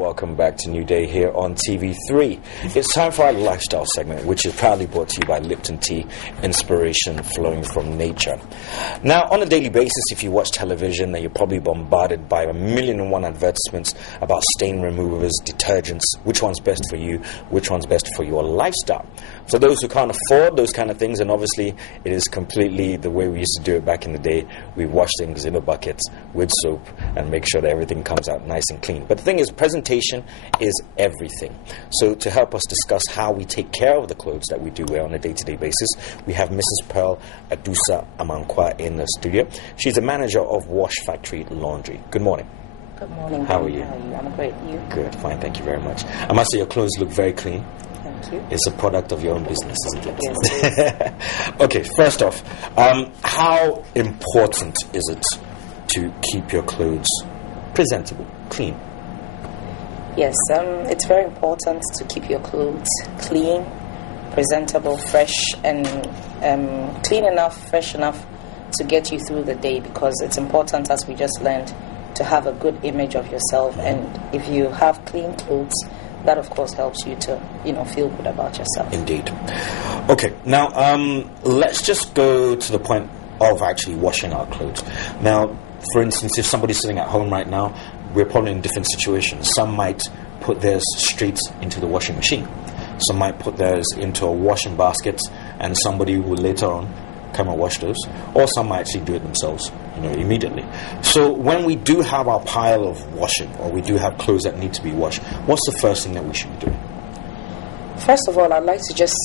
Welcome back to New Day here on TV3. It's time for our lifestyle segment, which is proudly brought to you by Lipton Tea, inspiration flowing from nature. Now, on a daily basis, if you watch television, then you're probably bombarded by 1,000,001 advertisements about stain removers, detergents, which one's best for you, which one's best for your lifestyle. For those who can't afford those kind of things, and obviously it is completely the way we used to do it back in the day, we wash things in a bucket with soap and make sure that everything comes out nice and clean. But the thing is, presentation is everything. So to help us discuss how we take care of the clothes that we do wear on a day-to-day basis, we have Mrs. Pearl Adusa Amankwa in the studio. She's the manager of Wash Factory Laundry. Good morning. Good morning. How are you? I'm great. You? Good, fine, thank you very much. I must say your clothes look very clean. Thank you. It's a product of your own business, isn't it? Yes. Okay, first off, how important is it to keep your clothes presentable, clean? Yes, it's very important to keep your clothes clean, presentable, fresh, and clean enough, fresh enough to get you through the day, because it's important, as we just learned, to have a good image of yourself. And if you have clean clothes, that of course helps you to, feel good about yourself. Indeed. Okay, now let's just go to the point of actually washing our clothes. Now, for instance, if somebody's sitting at home right now, we're probably in different situations. Some might put theirs straight into the washing machine. Some might put theirs into a washing basket, and somebody will later on come and wash those. Or some might actually do it themselves, immediately. So when we do have our pile of washing, or we do have clothes that need to be washed, what's the first thing that we should be doing? First of all, I'd like to just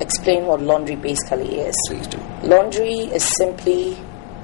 explain what laundry basically is. Please do. Laundry is simply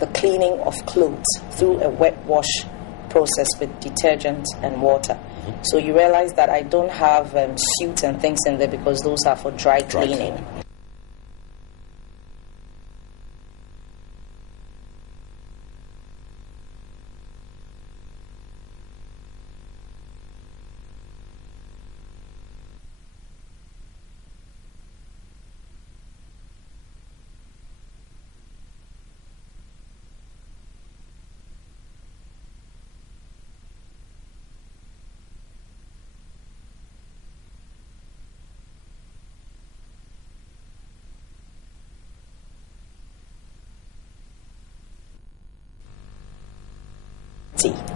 the cleaning of clothes through a wet wash process with detergent and water. Mm-hmm. So you realize that I don't have suits and things in there, because those are for dry cleaning.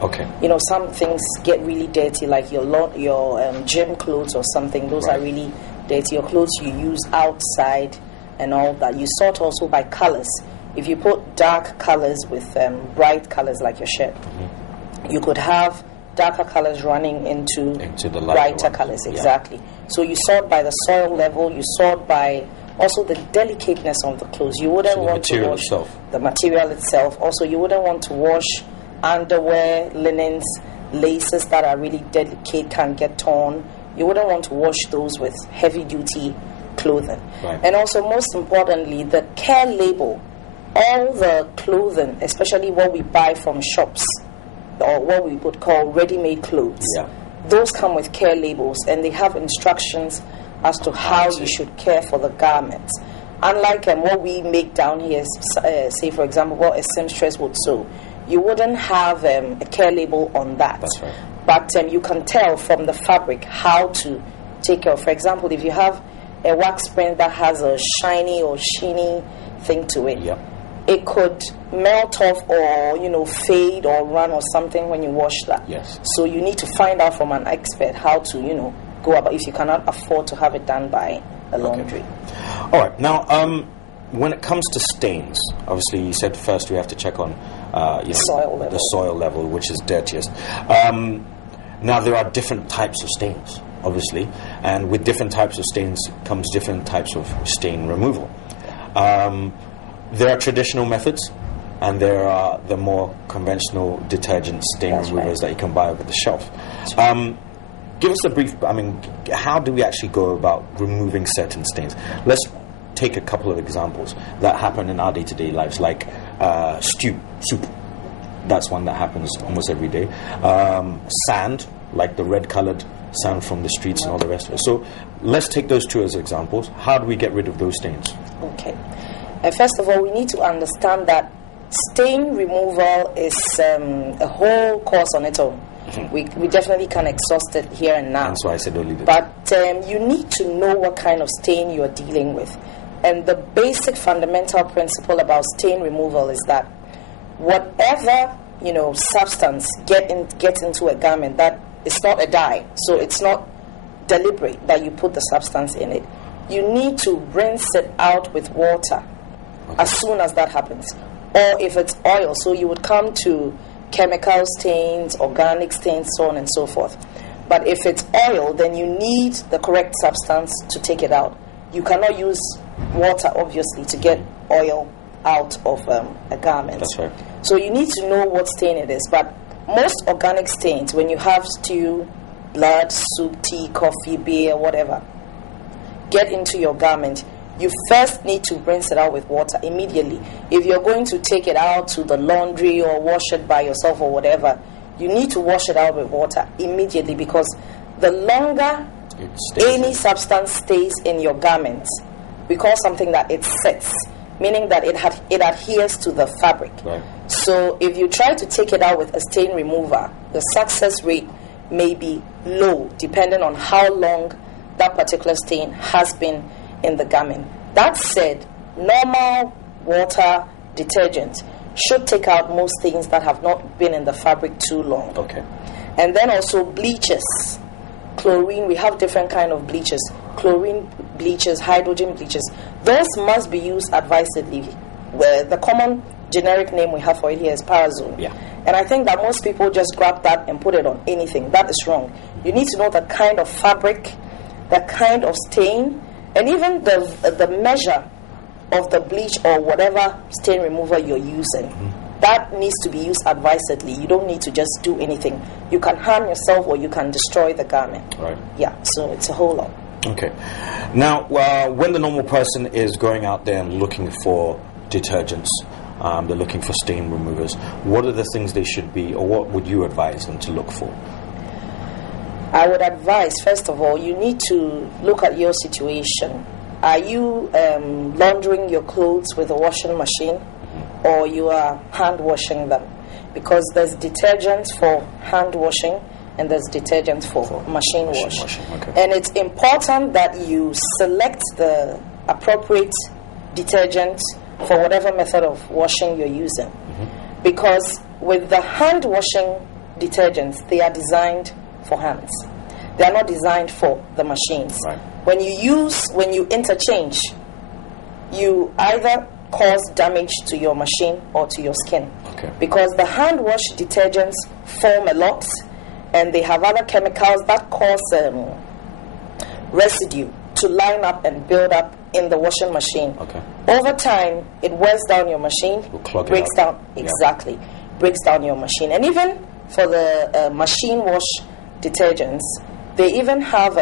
Okay. Some things get really dirty, like your gym clothes or something. Those are really dirty. Your clothes you use outside and all that. You sort also by colors. If you put dark colors with bright colors, like your shirt, you could have darker colors running into the brighter colors. Exactly. So you sort by the soil level. You sort by also the delicateness of the clothes. You wouldn't want to wash the material itself. Also, you wouldn't want to wash underwear, linens, laces that are really delicate, can get torn. You wouldn't want to wash those with heavy-duty clothing. Right. And also, most importantly, the care label. All the clothing, especially what we buy from shops, or what we would call ready-made clothes, those come with care labels, and they have instructions as to how you should care for the garments. Unlike what we make down here, say, for example, what a seamstress would sew, you wouldn't have a care label on that. That's right. But you can tell from the fabric how to take care of. For example, if you have a wax print that has a shiny or sheeny thing to it, it could melt off or, fade or run or something when you wash that. Yes. So you need to find out from an expert how to, go about, if you cannot afford to have it done by a laundry. Okay. All right. Now, when it comes to stains, obviously you said first we have to check on the soil level, which is dirtiest. Now, there are different types of stains, obviously, and with different types of stains comes different types of stain removal. There are traditional methods, and there are the more conventional detergent stain removers that you can buy over the shelf. Give us a brief, how do we actually go about removing certain stains? Let's take a couple of examples that happen in our day-to-day lives, like soup. That's one that happens almost every day. Sand, like the red-colored sand from the streets and all the rest of it. So let's take those two as examples. How do we get rid of those stains? Okay. First of all, we need to understand that stain removal is a whole course on its own. We definitely can exhaust it here and now. That's why I said don't leave it. But you need to know what kind of stain you are dealing with. And the basic fundamental principle about stain removal is that whatever, substance gets into a garment, that it's not a dye, so it's not deliberate that you put the substance in it. You need to rinse it out with water as soon as that happens. Or if it's oil, so you would come to chemical stains, organic stains, so on and so forth. But if it's oil, then you need the correct substance to take it out. You cannot use water, obviously, to get oil out of a garment. That's right. So you need to know what stain it is. But most organic stains, when you have stew, blood, soup, tea, coffee, beer, whatever, get into your garment, you first need to rinse it out with water immediately. If you're going to take it out to the laundry or wash it by yourself or whatever, you need to wash it out with water immediately, because the longer any substance stays in your garment, we call something that it sets, meaning that it adheres to the fabric. Right. So if you try to take it out with a stain remover, the success rate may be low, depending on how long that particular stain has been in the garment. That said, normal water detergent should take out most things that have not been in the fabric too long. Okay. And then also bleaches, chlorine. We have different kind of bleaches: chlorine bleaches, hydrogen bleaches. Those must be used advisedly. Where the common generic name we have for it here is Parazone. Yeah. And I think that most people just grab that and put it on anything. That is wrong. You need to know the kind of fabric, the kind of stain, and even the measure of the bleach or whatever stain remover you're using. Mm-hmm. That needs to be used advisedly. You don't need to just do anything. You can harm yourself or you can destroy the garment. Right. Yeah, so it's a whole lot. Okay. Now, when the normal person is going out there and looking for detergents, they're looking for stain removers, what are the things they should be, or what would you advise them to look for? I would advise, first of all, you need to look at your situation. Are you laundering your clothes with a washing machine, or you are hand washing them? Because there's detergents for hand washing and there's detergents for machine wash. Okay. And it's important that you select the appropriate detergent for whatever method of washing you're using. Mm-hmm. Because with the hand washing detergents, they are designed for hands. They are not designed for the machines. Right. When you interchange, you either cause damage to your machine or to your skin. Okay. Because the hand wash detergents foam a lot, and they have other chemicals that cause residue to line up and build up in the washing machine. Okay. Over time, it wears down your machine, breaks down, exactly, breaks down your machine. And even for the machine wash detergents, they even have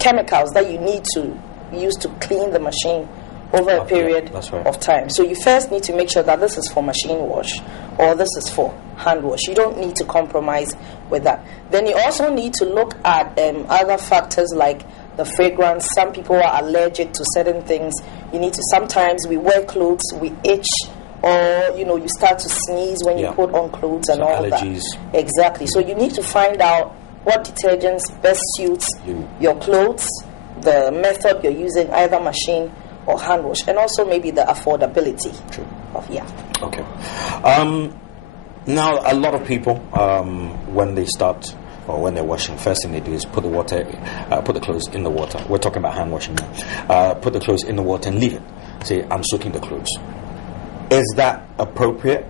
chemicals that you need to use to clean the machine over a period of time. So you first need to make sure that this is for machine wash or this is for hand wash. You don't need to compromise with that. Then you also need to look at other factors like the fragrance. Some people are allergic to certain things. You need to, sometimes we wear clothes, we itch, or you start to sneeze when you put on clothes and all allergies. That. Exactly. So you need to find out what detergents best suits your clothes, the method you're using, either machine or hand wash, and also maybe the affordability. True. Okay. Now, a lot of people, when they start or when they're washing, first thing they do is put the clothes in the water. We're talking about hand washing now. Put the clothes in the water and leave it. Say, I'm soaking the clothes. Is that appropriate?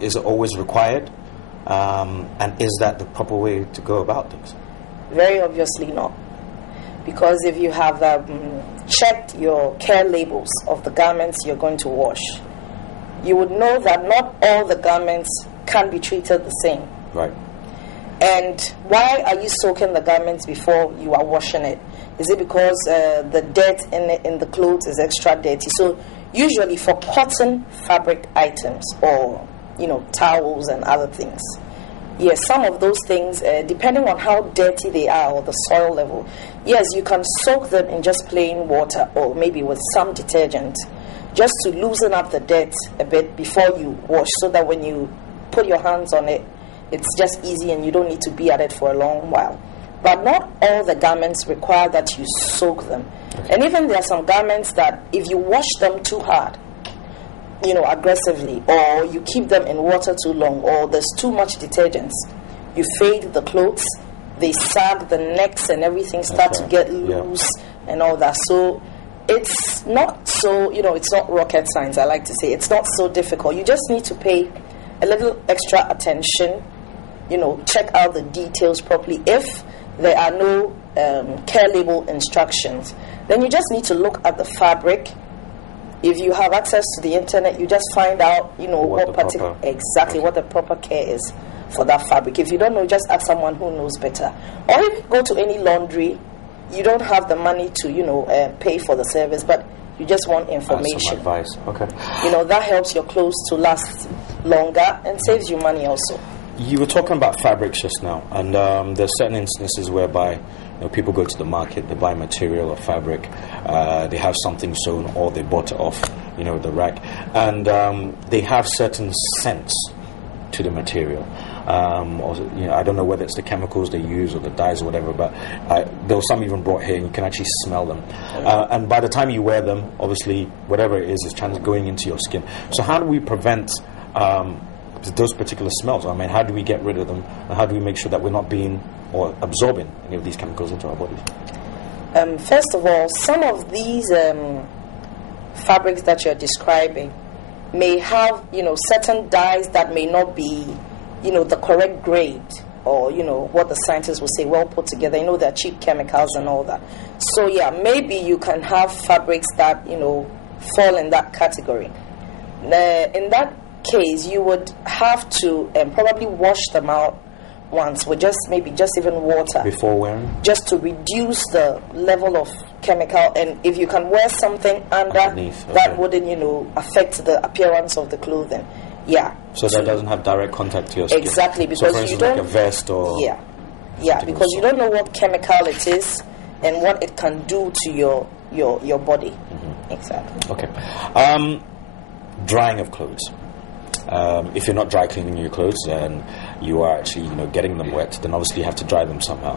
Is it always required? And is that the proper way to go about things? Very obviously not. Because if you have checked your care labels of the garments you're going to wash, you would know that not all the garments can be treated the same. Right. And why are you soaking the garments before you are washing it? Is it because the dirt in the clothes is extra dirty? So usually for cotton fabric items or towels and other things, yes, some of those things, depending on how dirty they are or the soil level, yes, you can soak them in just plain water or maybe with some detergent just to loosen up the dirt a bit before you wash, so that when you put your hands on it, it's just easy and you don't need to be at it for a long while. But not all the garments require that you soak them. Okay. And even there are some garments that if you wash them too hard, aggressively, or you keep them in water too long, or there's too much detergents, you fade the clothes, they sag, the necks and everything start to get loose and all that. So it's not so, it's not rocket science, I like to say. It's not so difficult. You just need to pay a little extra attention, check out the details properly. If there are no care label instructions, then you just need to look at the fabric. If you have access to the internet, you just find out, what the proper care is for that fabric. If you don't know, just ask someone who knows better. Or if you go to any laundry, you don't have the money to, pay for the service, but you just want information. Some advice, okay. That helps your clothes to last longer and saves you money also. You were talking about fabrics just now, and there's certain instances whereby people go to the market, they buy material or fabric, they have something sewn or they bought it off, the rack, and they have certain scents to the material. I don't know whether it's the chemicals they use or the dyes or whatever, but there was some even brought here and you can actually smell them. And by the time you wear them, obviously, whatever it is going into your skin. So how do we prevent those particular smells? I mean, how do we get rid of them? And how do we make sure that we're not being or absorbing any of these chemicals into our bodies? First of all, some of these fabrics that you're describing may have, certain dyes that may not be, the correct grade, or, what the scientists will say, well put together. They're cheap chemicals and all that. So, maybe you can have fabrics that, fall in that category. In that case, you would have to probably wash them out once with just even water before wearing, just to reduce the level of chemical. And if you can wear something underneath, that wouldn't affect the appearance of the clothing. So that doesn't have direct contact to your skin. Exactly, because for instance, you don't like a vest or because you don't know what chemical it is and what it can do to your body. Mm-hmm. Exactly. Okay. Drying of clothes. If you're not dry cleaning your clothes and you are actually getting them wet, then obviously you have to dry them somehow.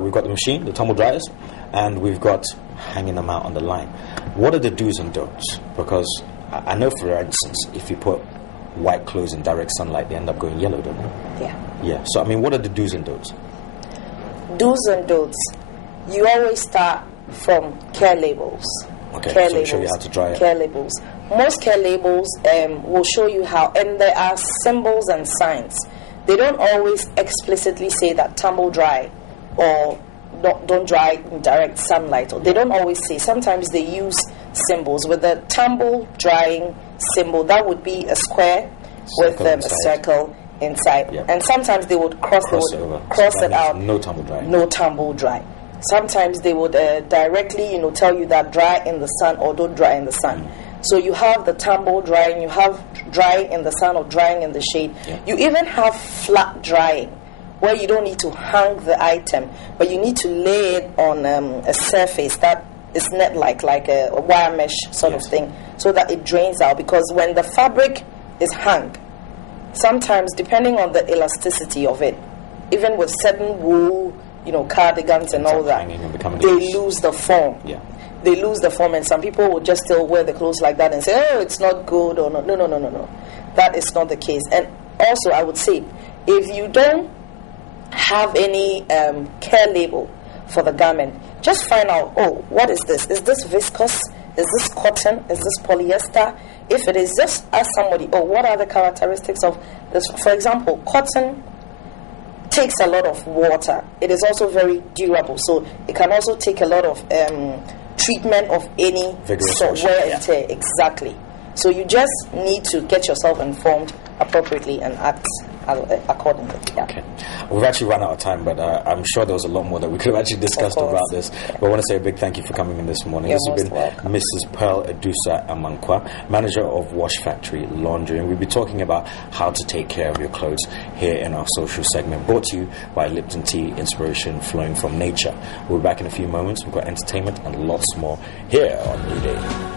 We've got the machine, the tumble dryers, and we've got hanging them out on the line. What are the do's and don'ts? Because I know, for instance, if you put white clothes in direct sunlight, they end up going yellow, don't they? Yeah. So what are the do's and don'ts? Do's and don'ts. You always start from care labels. Okay, care labels. Show you how to dry it. Care labels. Most care labels will show you how, and there are symbols and signs. They don't always explicitly say that tumble dry or don't dry in direct sunlight. Or they don't always say. Sometimes they use symbols. With the tumble drying symbol, that would be a square with a circle inside. Yep. And sometimes they would cross it out. No tumble dry. No tumble dry. Sometimes they would directly, tell you that dry in the sun or don't dry in the sun. So you have the tumble drying, you have drying in the sun or drying in the shade. Yeah. You even have flat drying, where you don't need to hang the item, but you need to lay it on a surface that is net-like, like a wire mesh sort of thing, so that it drains out. Because when the fabric is hung, sometimes, depending on the elasticity of it, even with certain wool, cardigans and all that, they lose the form. Yeah. They lose the form, and some people will just still wear the clothes like that and say, oh, it's not good, or no. No. That is not the case. And also, I would say, if you don't have any care label for the garment, just find out, what is this? Is this viscose? Is this cotton? Is this polyester? If it is, just ask somebody, what are the characteristics of this? For example, cotton takes a lot of water. It is also very durable, so it can also take a lot of treatment of any sort, wear and tear. Exactly. So you just need to get yourself informed appropriately and act accordingly. Yeah. Okay. We've actually run out of time, but I'm sure there was a lot more that we could have actually discussed about this. But I want to say a big thank you for coming in this morning. This has been welcome. Mrs. Pearl Edusa Amankwa, manager of Wash Factory Laundry, and we'll be talking about how to take care of your clothes here in our social segment, brought to you by Lipton Tea, inspiration flowing from nature. We'll be back in a few moments. We've got entertainment and lots more here on New Day.